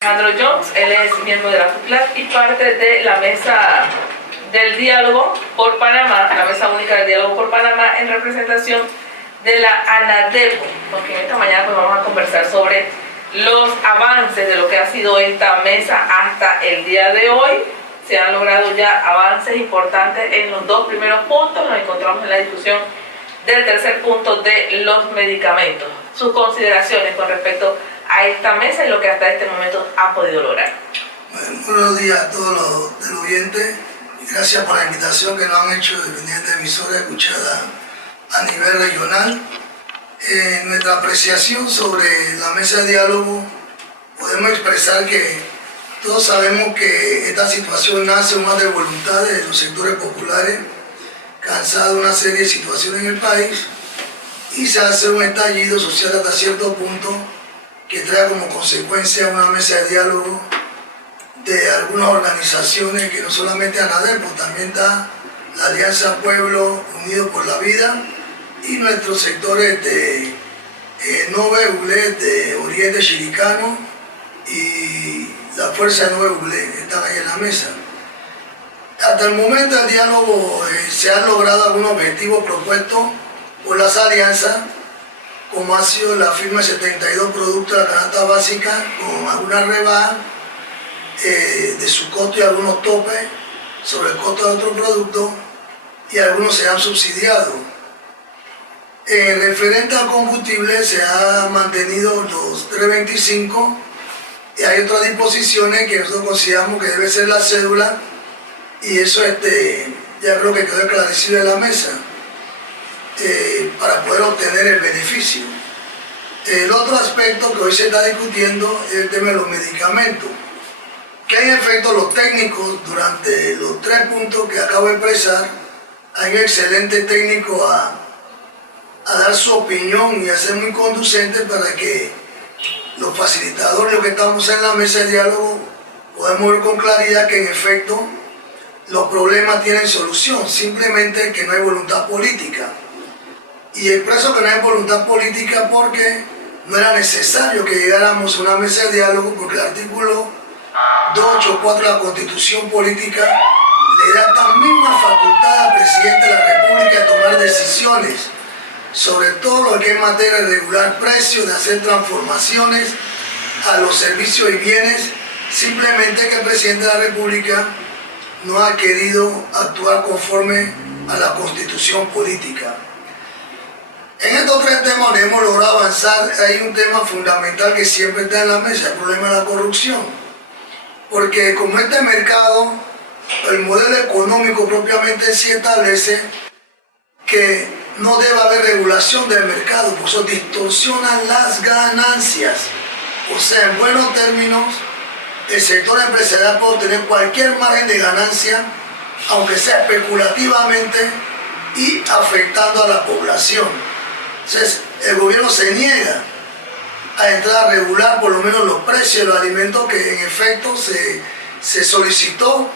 Alejandro Jones, él es miembro de la FUCLAP y parte de la mesa del diálogo por Panamá, la mesa única del diálogo por Panamá en representación de la ANADEPO, porque esta mañana pues vamos a conversar sobre los avances de lo que ha sido esta mesa hasta el día de hoy. Se han logrado ya avances importantes en los dos primeros puntos. Nos encontramos en la discusión del tercer punto de los medicamentos. Sus consideraciones con respecto a esta mesa y lo que hasta este momento han podido lograr. Bueno, buenos días a todos los televidentes y gracias por la invitación que nos han hecho dependientes emisoras escuchadas a nivel regional. Nuestra apreciación sobre la mesa de diálogo, podemos expresar que todos sabemos que esta situación nace más de voluntad de los sectores populares, cansados de una serie de situaciones en el país, y se hace un estallido social hasta cierto punto que trae como consecuencia una mesa de diálogo de algunas organizaciones que no solamente ANADEPO, también está la Alianza Pueblo Unido por la Vida y nuestros sectores de Nove Uglé, de Oriente Chiricano y la Fuerza de Nove Uglé están ahí en la mesa. Hasta el momento del diálogo se han logrado algunos objetivos propuestos por las alianzas, como ha sido la firma de 72 productos de la canasta básica con alguna rebaja de su costo y algunos topes sobre el costo de otros productos, y algunos se han subsidiado. En referente al combustible se ha mantenido los 3.25 y hay otras disposiciones que nosotros consideramos que debe ser la cédula, y eso ya creo que quedó esclarecido en la mesa. Para poder obtener el beneficio. El otro aspecto que hoy se está discutiendo es el tema de los medicamentos, que en efecto los técnicos durante los 3 puntos que acabo de expresar, hay un excelente técnico a dar su opinión y a ser muy conducente para que los facilitadores, los que estamos en la mesa de diálogo, podamos ver con claridad que en efecto los problemas tienen solución, simplemente que no hay voluntad política. Y expreso que no hay voluntad política porque no era necesario que llegáramos a una mesa de diálogo, porque el artículo 284 de la Constitución Política le da tan misma facultad al presidente de la República de tomar decisiones sobre todo lo que es materia de regular precios, de hacer transformaciones a los servicios y bienes, simplemente que el presidente de la República no ha querido actuar conforme a la Constitución Política. En estos 3 temas hemos logrado avanzar. Hay un tema fundamental que siempre está en la mesa, el problema de la corrupción. Porque como este mercado, el modelo económico propiamente sí establece que no debe haber regulación del mercado, por eso distorsionan las ganancias. O sea, en buenos términos, el sector empresarial puede obtener cualquier margen de ganancia, aunque sea especulativamente y afectando a la población. Entonces, el gobierno se niega a entrar a regular por lo menos los precios de los alimentos, que en efecto se solicitó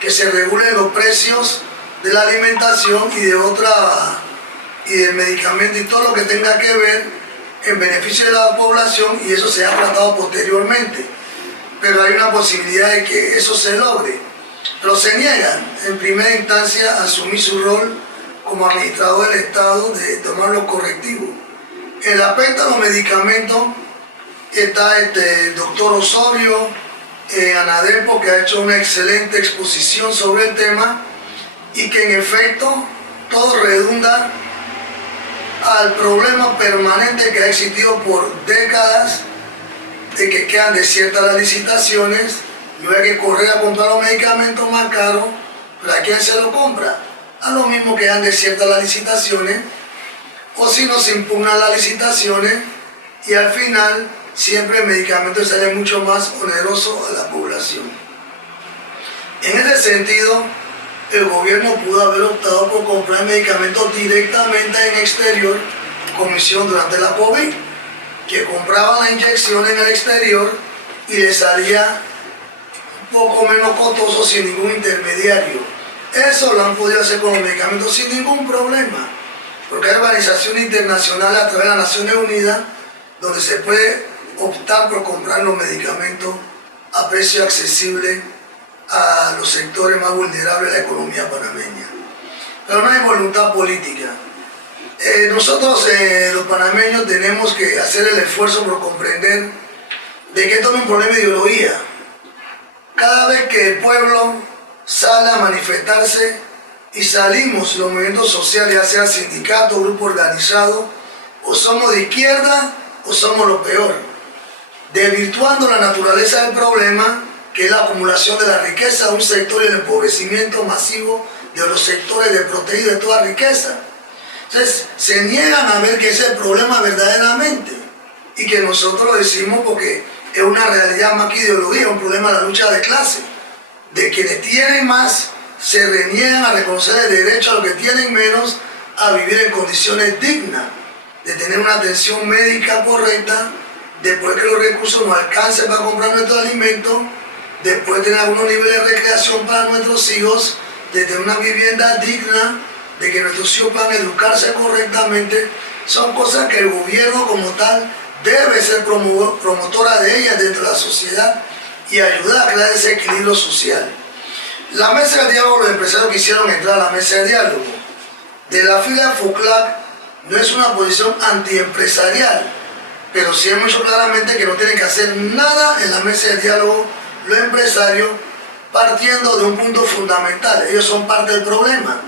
que se regulen los precios de la alimentación y del medicamento y todo lo que tenga que ver en beneficio de la población, y eso se ha tratado posteriormente. Pero hay una posibilidad de que eso se logre. Pero se niegan en primera instancia a asumir su rol como administrador del Estado de tomar los correctivos. En el aspecto de los medicamentos está el doctor Osorio, ANADEPO, que ha hecho una excelente exposición sobre el tema y que en efecto todo redunda al problema permanente que ha existido por décadas de que quedan desiertas las licitaciones y hay que correr a comprar los medicamentos más caros, pero ¿a quién se lo compra? A lo mismo que quedan desiertas las licitaciones, o si no se impugnan las licitaciones y al final siempre el medicamento sale mucho más oneroso a la población. En ese sentido, el gobierno pudo haber optado por comprar medicamentos directamente en exterior, como hicieron durante la COVID, que compraban la inyección en el exterior y le salía un poco menos costoso sin ningún intermediario. Eso lo han podido hacer con los medicamentos sin ningún problema, porque hay organizaciones internacionales a través de las Naciones Unidas donde se puede optar por comprar los medicamentos a precio accesible a los sectores más vulnerables de la economía panameña. Pero no hay voluntad política. Nosotros los panameños tenemos que hacer el esfuerzo por comprender de que esto no es un problema de ideología. Cada vez que el pueblo sale a manifestarse y salimos los movimientos sociales, ya sea sindicato, grupo organizado, o somos de izquierda o somos lo peor, desvirtuando la naturaleza del problema, que es la acumulación de la riqueza de un sector y el empobrecimiento masivo de los sectores desprotegidos de toda riqueza. Entonces, se niegan a ver que ese es el problema verdaderamente, y que nosotros lo decimos porque es una realidad más que ideología, un problema de la lucha de clase, de quienes tienen más se reniegan a reconocer el derecho a los que tienen menos a vivir en condiciones dignas, de tener una atención médica correcta, después que los recursos nos alcancen para comprar nuestros alimentos, después de tener algunos niveles de recreación para nuestros hijos, de tener una vivienda digna, de que nuestros hijos puedan educarse correctamente. Son cosas que el gobierno como tal debe ser promotora de ellas dentro de la sociedad y ayudar a crear ese equilibrio social. La mesa de diálogo, los empresarios quisieron entrar a la mesa de diálogo. De la fila de FUCLAC no es una posición antiempresarial, pero sí hemos dicho claramente que no tienen que hacer nada en la mesa de diálogo los empresarios, partiendo de un punto fundamental. Ellos son parte del problema.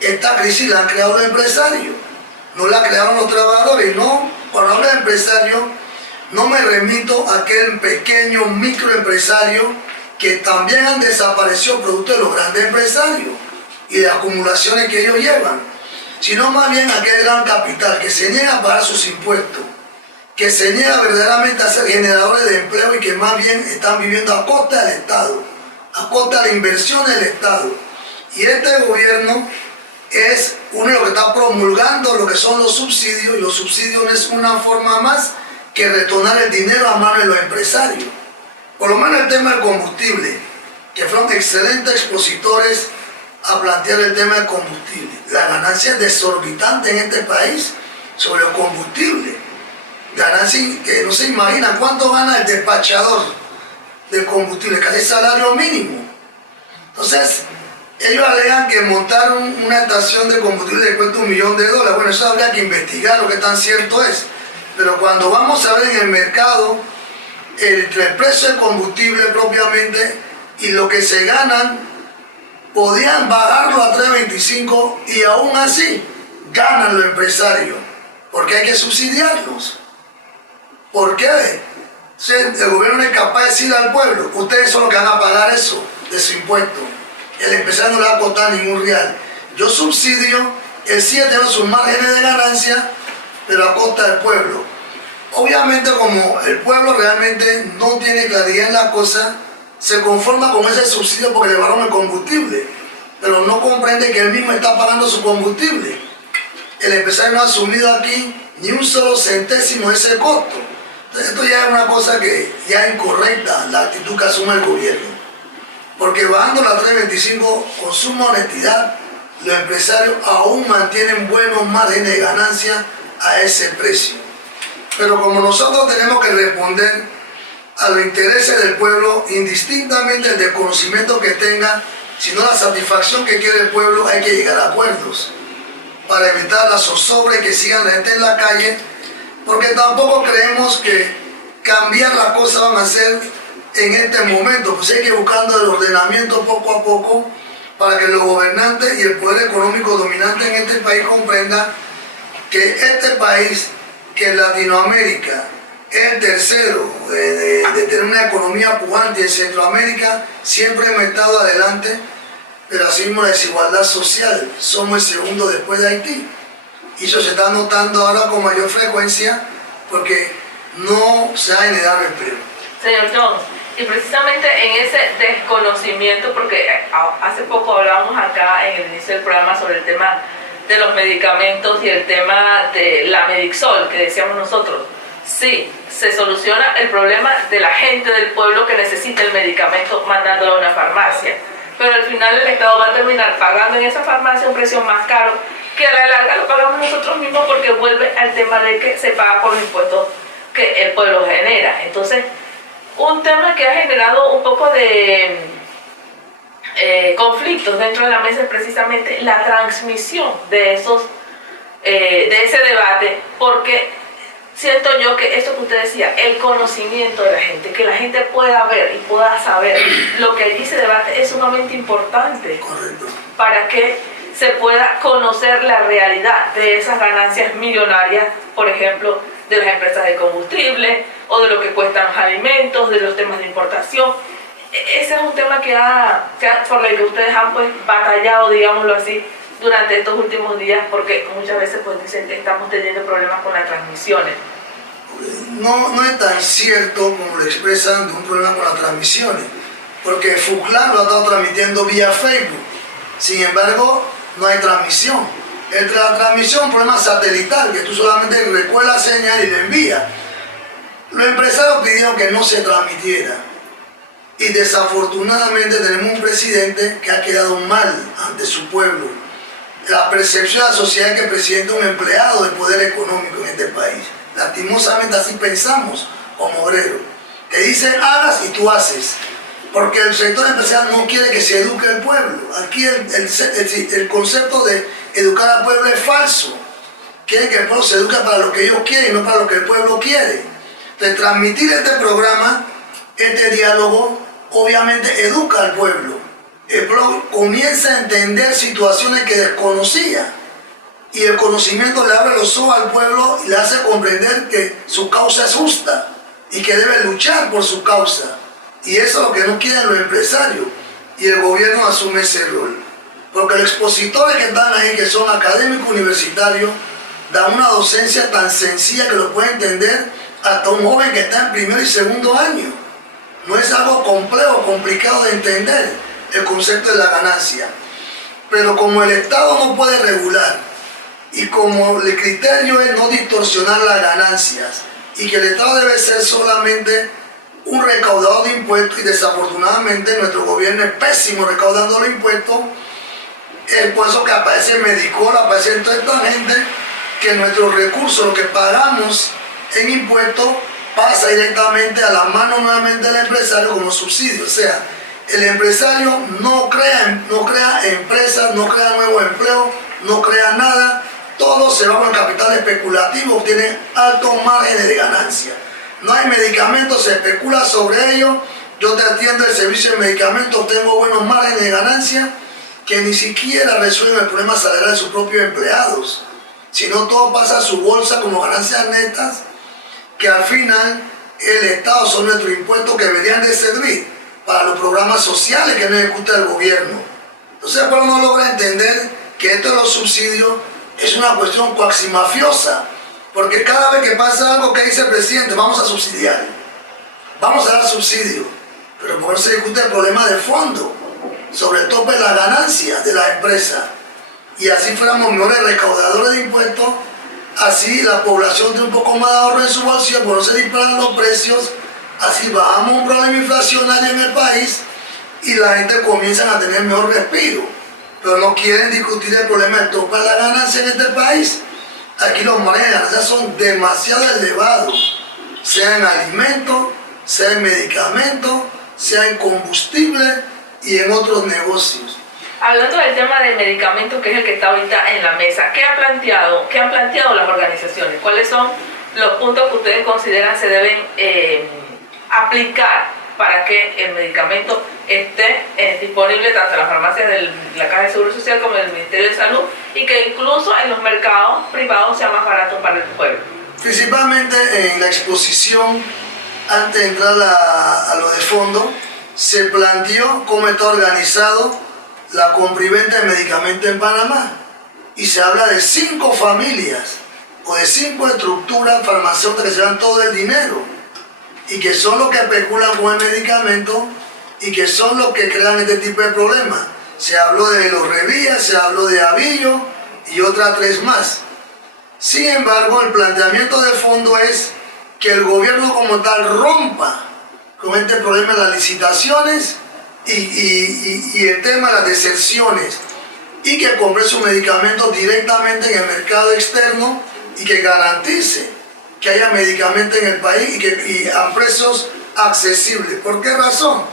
Esta crisis la han creado los empresarios, no la crearon los trabajadores. No, cuando hablo de empresarios, no me remito a aquel pequeño microempresario que también han desaparecido producto de los grandes empresarios y de acumulaciones que ellos llevan, sino más bien aquel gran capital que se niega a pagar sus impuestos, que se niega verdaderamente a ser generadores de empleo y que más bien están viviendo a costa del Estado, a costa de la inversión del Estado. Y este gobierno es uno de los que está promulgando lo que son los subsidios, y los subsidios no es una forma más que retornar el dinero a manos de los empresarios. Por lo menos el tema del combustible, que fueron excelentes expositores a plantear el tema del combustible. La ganancia es desorbitante en este país sobre el combustible. Ganancia que no se imaginan cuánto gana el despachador del combustible, casi salario mínimo. Entonces, ellos alegan que montar una estación de combustible le cuesta $1 millón. Bueno, eso habría que investigar lo que tan cierto es. Pero cuando vamos a ver en el mercado entre el precio del combustible propiamente y lo que se ganan, podían bajarlo a 3.25 y aún así ganan los empresarios, porque hay que subsidiarlos. ¿Por qué? El gobierno no es capaz de decirle al pueblo: ustedes son los que van a pagar eso de su impuesto. El empresario no le va a costar ningún real. Yo subsidio, el 7 tiene sus márgenes de ganancia, pero a costa del pueblo. Obviamente, como el pueblo realmente no tiene claridad en la cosa, se conforma con ese subsidio porque le bajaron el combustible, pero no comprende que él mismo está pagando su combustible. El empresario no ha asumido aquí ni un solo centésimo de ese costo. Entonces, esto ya es una cosa que ya es incorrecta, la actitud que asume el gobierno. Porque bajando la 3.25 con suma honestidad, los empresarios aún mantienen buenos márgenes de ganancia a ese precio. Pero como nosotros tenemos que responder a los intereses del pueblo, indistintamente del desconocimiento que tenga, sino la satisfacción que quiere el pueblo, hay que llegar a acuerdos para evitar la zozobra y que sigan la gente en la calle, porque tampoco creemos que cambiar las cosas van a ser en este momento, pues hay que ir buscando el ordenamiento poco a poco para que los gobernantes y el poder económico dominante en este país comprendan que este país, que Latinoamérica es el tercero de tener una economía pujante, en Centroamérica siempre hemos estado adelante, pero así mismo la desigualdad social, somos el segundo después de Haití, y eso se está notando ahora con mayor frecuencia porque no se ha generado empleo. Señor John, y precisamente en ese desconocimiento, porque hace poco hablábamos acá en el inicio del programa sobre el tema de los medicamentos y el tema de la Medixol, que decíamos nosotros. Sí, se soluciona el problema de la gente del pueblo que necesita el medicamento mandándolo a una farmacia, pero al final el Estado va a terminar pagando en esa farmacia un precio más caro, que a la larga lo pagamos nosotros mismos, porque vuelve al tema de que se paga con los impuestos que el pueblo genera. Entonces, un tema que ha generado un poco de conflictos dentro de la mesa es precisamente la transmisión de ese debate, porque siento yo que esto que usted decía, el conocimiento de la gente, que la gente pueda ver y pueda saber lo que allí se debate es sumamente importante. Correcto. Para que se pueda conocer la realidad de esas ganancias millonarias, por ejemplo, de las empresas de combustible o de lo que cuestan los alimentos, de los temas de importación. Ese es un tema por el que ustedes han pues batallado, digámoslo así, durante estos últimos días, porque muchas veces pues dicen que estamos teniendo problemas con las transmisiones. No es tan cierto como lo expresan de un problema con las transmisiones, porque FUCLAN lo ha estado transmitiendo vía Facebook. Sin embargo, no hay transmisión. Entre la transmisión, un problema satelital, que tú solamente recuerdas señal y le envías. Los empresarios pidieron que no se transmitiera. Y desafortunadamente tenemos un presidente que ha quedado mal ante su pueblo. La percepción de la sociedad es que el presidente es un empleado del poder económico en este país. Lastimosamente así pensamos como obreros. Te dicen hagas y tú haces. Porque el sector empresarial no quiere que se eduque el pueblo. Aquí el concepto de educar al pueblo es falso. Quieren que el pueblo se eduque para lo que ellos quieren y no para lo que el pueblo quiere. Entonces, transmitir este programa, este diálogo, obviamente educa al pueblo. El pueblo comienza a entender situaciones que desconocía. Y el conocimiento le abre los ojos al pueblo y le hace comprender que su causa es justa y que debe luchar por su causa. Y eso es lo que no quieren los empresarios. Y el gobierno asume ese rol. Porque los expositores que están ahí, que son académicos universitarios, dan una docencia tan sencilla que lo puede entender hasta un joven que está en primer y segundo año. No es algo complejo, complicado de entender el concepto de la ganancia. Pero como el Estado no puede regular y como el criterio es no distorsionar las ganancias y que el Estado debe ser solamente un recaudador de impuestos, y desafortunadamente nuestro gobierno es pésimo recaudando los impuestos, es por eso que aparece Medicol, aparece toda esta gente, que nuestros recursos, lo que pagamos en impuestos, pasa directamente a la mano nuevamente del empresario como subsidio. O sea, el empresario no crea empresas, no crea nuevos empleos, no crea nada, todo se va con el capital especulativo, obtiene altos márgenes de ganancia. No hay medicamentos, se especula sobre ellos. Yo te atiendo el servicio de medicamentos, tengo buenos márgenes de ganancia que ni siquiera resuelven el problema salarial de sus propios empleados, sino todo pasa a su bolsa como ganancias netas, que al final el Estado son nuestros impuestos que deberían de servir para los programas sociales que no ejecuta el gobierno. Entonces el pueblo no logra entender que esto de los subsidios es una cuestión coaximafiosa. Porque cada vez que pasa algo que dice el presidente, vamos a subsidiar, vamos a dar subsidio, pero por eso se discute el problema de fondo, sobre el tope de las ganancias de las empresas. Y así fuéramos mejores recaudadores de impuestos, así la población tiene un poco más de ahorro en su bolsillo, por no se disparan los precios, así bajamos un problema inflacionario en el país y la gente comienza a tener mejor respiro. Pero no quieren discutir el problema del tope de las ganancias en este país. Aquí los márgenes de ganancia son demasiado elevados, sea en alimentos, sea en medicamentos, sea en combustible y en otros negocios. Hablando del tema de medicamentos, que es el que está ahorita en la mesa, ¿qué han planteado las organizaciones? ¿Cuáles son los puntos que ustedes consideran se deben aplicar para que el medicamento esté disponible tanto en las farmacias de la Caja de Seguro Social como en el Ministerio de Salud, y que incluso en los mercados privados sea más barato para el pueblo? Principalmente en la exposición, antes de entrar a lo de fondo, se planteó cómo está organizado la compra y venta de medicamentos en Panamá. Y se habla de 5 familias o de 5 estructuras farmacéuticas que se dan todo el dinero y que son los que especulan con el medicamento y que son los que crean este tipo de problemas. Se habló de Los Revías, se habló de Avillo y otras 3 más. Sin embargo, el planteamiento de fondo es que el gobierno como tal rompa con este problema de las licitaciones y el tema de las deserciones, y que compre sus medicamentos directamente en el mercado externo y que garantice que haya medicamentos en el país y a precios accesible. ¿Por qué razón?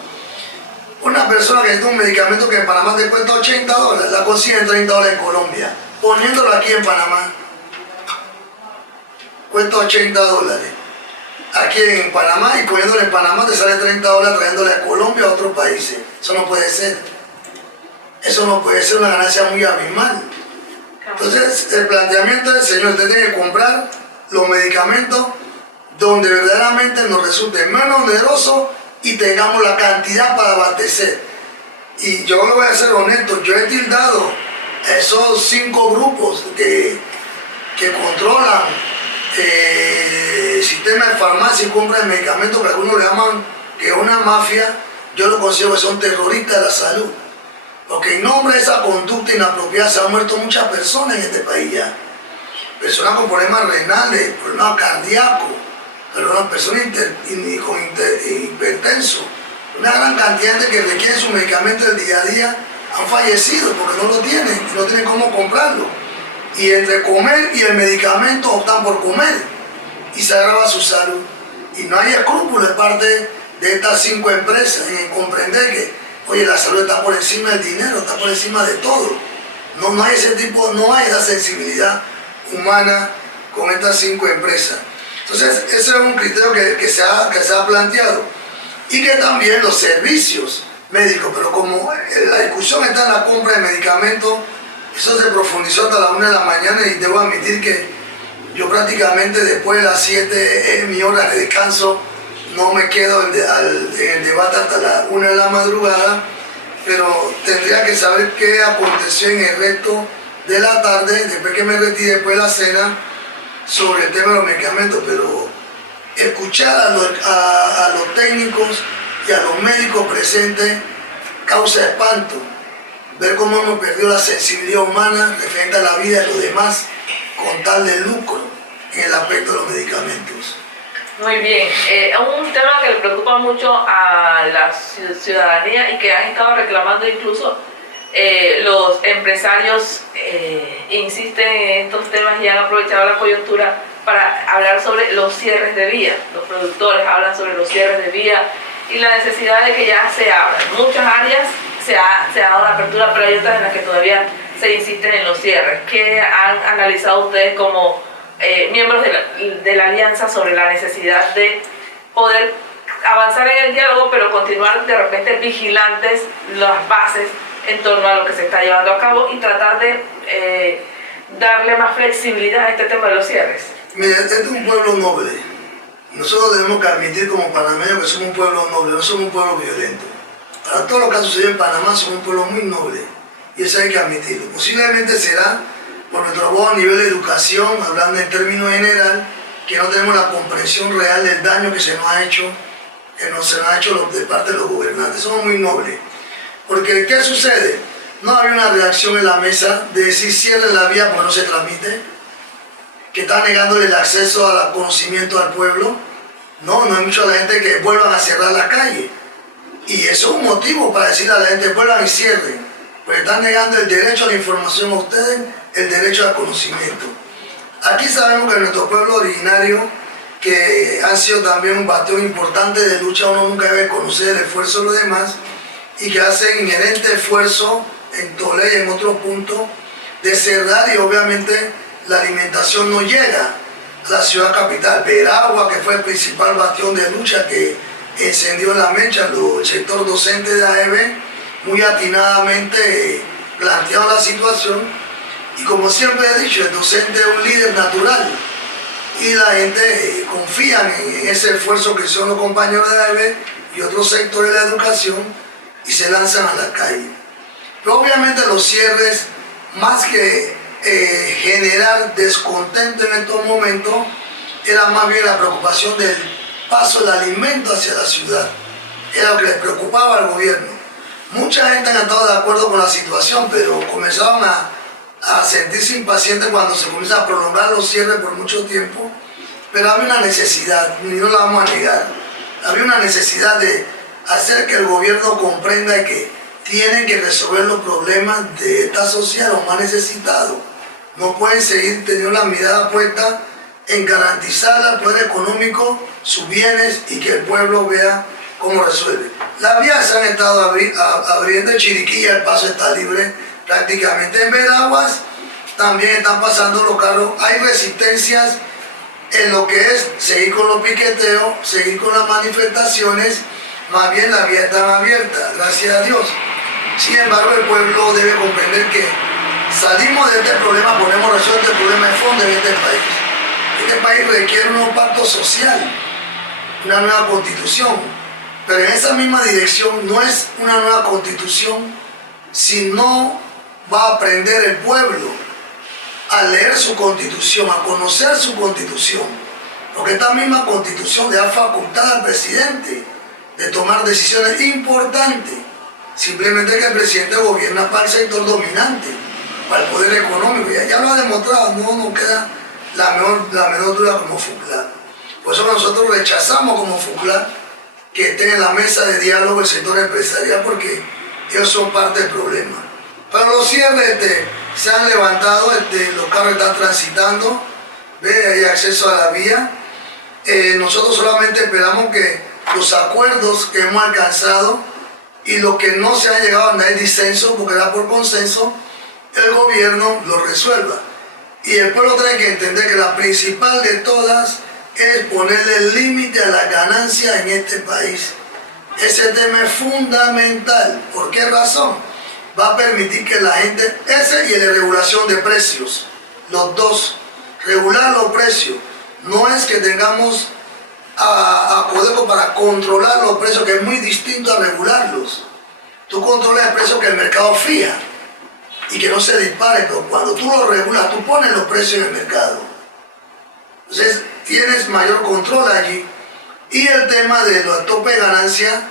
Una persona que necesita un medicamento que en Panamá te cuesta $80, la consigue en $30 en Colombia. Poniéndolo aquí en Panamá, cuesta $80 aquí en Panamá, y poniéndolo en Panamá te sale $30 trayéndole a Colombia o a otros países. Eso no puede ser. Eso no puede ser, una ganancia muy abismal. Entonces, el planteamiento del señor, usted tiene que comprar los medicamentos donde verdaderamente nos resulte menos oneroso y tengamos la cantidad para abastecer. Y yo lo voy a ser honesto, yo he tildado a esos 5 grupos que controlan el sistema de farmacia y compra de medicamentos, que algunos le llaman que es una mafia. Yo lo considero que son terroristas de la salud, porque en nombre de esa conducta inapropiada se han muerto muchas personas en este país ya. Personas con problemas renales, problemas cardíacos, personas con hipertensos. Una gran cantidad de gente que requiere sus medicamentos del día a día han fallecido porque no lo tienen, no tienen cómo comprarlo. Y entre comer y el medicamento optan por comer y se agrava su salud. Y no hay escrúpulos de parte de estas 5 empresas en comprender que, oye, la salud está por encima del dinero, está por encima de todo. No hay ese tipo, no hay esa sensibilidad humana con estas 5 empresas. Entonces, ese es un criterio que se ha planteado. Y que también los servicios médicos, pero como la discusión está en la compra de medicamentos, eso se profundizó hasta las 1 de la mañana, y debo admitir que yo prácticamente después de las 7 es mi hora de descanso, no me quedo en el debate hasta las 1 de la madrugada, pero tendría que saber qué aconteció en el resto de la tarde, después que me retiré, después de la cena, sobre el tema de los medicamentos. Pero escuchar a los técnicos y a los médicos presentes causa espanto. Ver cómo hemos perdido la sensibilidad humana referente a la vida de los demás con tal de lucro en el aspecto de los medicamentos. Muy bien, un tema que le preocupa mucho a la ciudadanía y que han estado reclamando incluso los empresarios insisten en estos temas y han aprovechado la coyuntura para hablar sobre los cierres de vía. Los productores hablan sobre los cierres de vía y la necesidad de que ya se abran. Muchas áreas se ha dado la apertura, pero hay otras en las que todavía se insisten en los cierres. ¿Qué han analizado ustedes como miembros de la alianza sobre la necesidad de poder avanzar en el diálogo, pero continuar de repente vigilantes las bases en torno a lo que se está llevando a cabo y tratar de darle más flexibilidad a este tema de los cierres? Mira, este es un pueblo noble. Nosotros debemos que admitir como panameños que somos un pueblo noble, no somos un pueblo violento. Para todo lo que ha sucedido en Panamá, somos un pueblo muy noble, y eso hay que admitirlo. Posiblemente será por nuestro bajo nivel de educación, hablando en términos general, que no tenemos la comprensión real del daño que se nos ha hecho de parte de los gobernantes. Somos muy nobles. Porque, ¿qué sucede? No había una reacción en la mesa de decir cierren la vía porque no se transmite, que está negándole el acceso al conocimiento al pueblo. No hay mucha gente que vuelvan a cerrar las calles. Y eso es un motivo para decirle a la gente vuelvan y cierren. Porque están negando el derecho a la información a ustedes, el derecho al conocimiento. Aquí sabemos que nuestro pueblo originario, que han sido también un bastión importante de lucha, uno nunca debe conocer el esfuerzo de los demás, y que hacen inherente esfuerzo en Tolé y en otros puntos de cerrar, y obviamente la alimentación no llega a la ciudad capital. Veragua, que fue el principal bastión de lucha que encendió la mecha, el sector docente de AEB, muy atinadamente planteado la situación, y como siempre he dicho, el docente es un líder natural, y la gente confía en ese esfuerzo que son los compañeros de AEB y otros sectores de la educación, y se lanzan a la calle. Pero obviamente los cierres, más que generar descontento en estos momentos, era más bien la preocupación del paso del alimento hacia la ciudad. Era lo que les preocupaba al gobierno. Mucha gente ha estado de acuerdo con la situación, pero comenzaron a sentirse impacientes cuando se comienzan a prolongar los cierres por mucho tiempo. Pero había una necesidad, y no la vamos a negar, había una necesidad de hacer que el gobierno comprenda que tienen que resolver los problemas de esta sociedad, los más necesitados. No pueden seguir teniendo la mirada puesta en garantizar al poder económico sus bienes y que el pueblo vea cómo resuelve. Las vías se han estado abriendo en Chiriquilla, el paso está libre prácticamente. En Veraguas también están pasando los carros. Hay resistencias en lo que es seguir con los piqueteos, seguir con las manifestaciones. Más bien la vía está abierta, gracias a Dios. Sin embargo, el pueblo debe comprender que salimos de este problema, ponemos razón del problema de fondo en este país. Este país requiere un nuevo pacto social, una nueva constitución, pero en esa misma dirección no es una nueva constitución si no va a aprender el pueblo a leer su constitución, a conocer su constitución, porque esta misma constitución le da facultad al presidente de tomar decisiones importantes, simplemente que el presidente gobierna para el sector dominante, para el poder económico, ya lo ha demostrado, no nos queda la menor duda como FUCLAC. Por eso nosotros rechazamos como FUCLAC que estén en la mesa de diálogo el sector empresarial, porque ellos son parte del problema. Pero los cierres se han levantado, los carros están transitando, hay acceso a la vía. Nosotros solamente esperamos que los acuerdos que hemos alcanzado y lo que no se ha llegado a hay disenso, porque da por consenso, el gobierno lo resuelva. Y el pueblo tiene que entender que la principal de todas es ponerle el límite a las ganancias en este país. Ese tema es fundamental. ¿Por qué razón? Va a permitir que la gente, ese y la regulación de precios, los dos, regular los precios. No es que tengamos a Codeco para controlar los precios, que es muy distinto a regularlos. Tú controlas el precio que el mercado fija y que no se dispare, pero cuando tú lo regulas, tú pones los precios en el mercado. Entonces tienes mayor control allí. Y el tema de los topes de ganancia,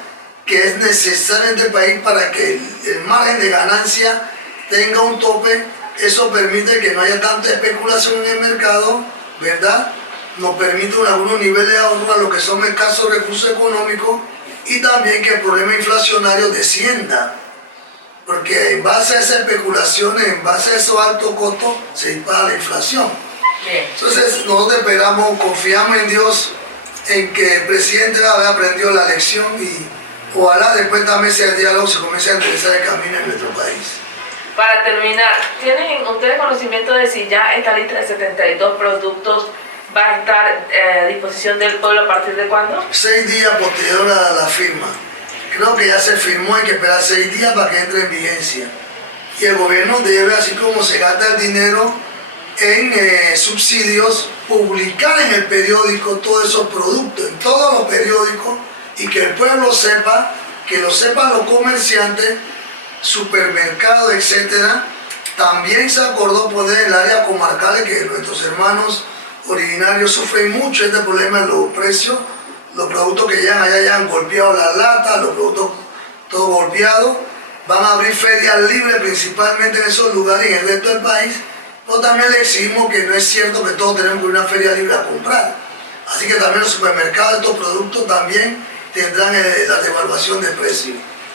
que es necesario en este país para que el margen de ganancia tenga un tope, eso permite que no haya tanta especulación en el mercado, ¿verdad? Nos permite algunos niveles de ahorro a lo que son escasos recursos económicos y también que el problema inflacionario descienda. Porque en base a esas especulaciones, en base a esos altos costos, se dispara la inflación. Bien. Entonces nosotros esperamos, confiamos en Dios, en que el presidente haber aprendido la lección y ojalá después de esta mesa de diálogo se comience a enderezar el camino en nuestro país. Para terminar, ¿tienen ustedes conocimiento de si ya esta lista de 72 productos va a estar a disposición del pueblo a partir de cuándo? 6 días posterior a la firma. Creo que ya se firmó, hay que esperar 6 días para que entre en vigencia. Y el gobierno debe, así como se gasta el dinero en subsidios, publicar en el periódico todos esos productos, en todos los periódicos, y que el pueblo sepa, que lo sepan los comerciantes, supermercados, etcétera. También se acordó poner el área comarcal, que nuestros hermanos originarios sufren mucho este problema de los precios. Los productos que llegan allá ya han golpeado las latas, los productos todo golpeados. Van a abrir ferias libres principalmente en esos lugares y en el resto del país. Pero también le exigimos que no es cierto que todos tenemos que ir a una feria libre a comprar. Así que también los supermercados, estos productos también tendrán la devaluación de precios.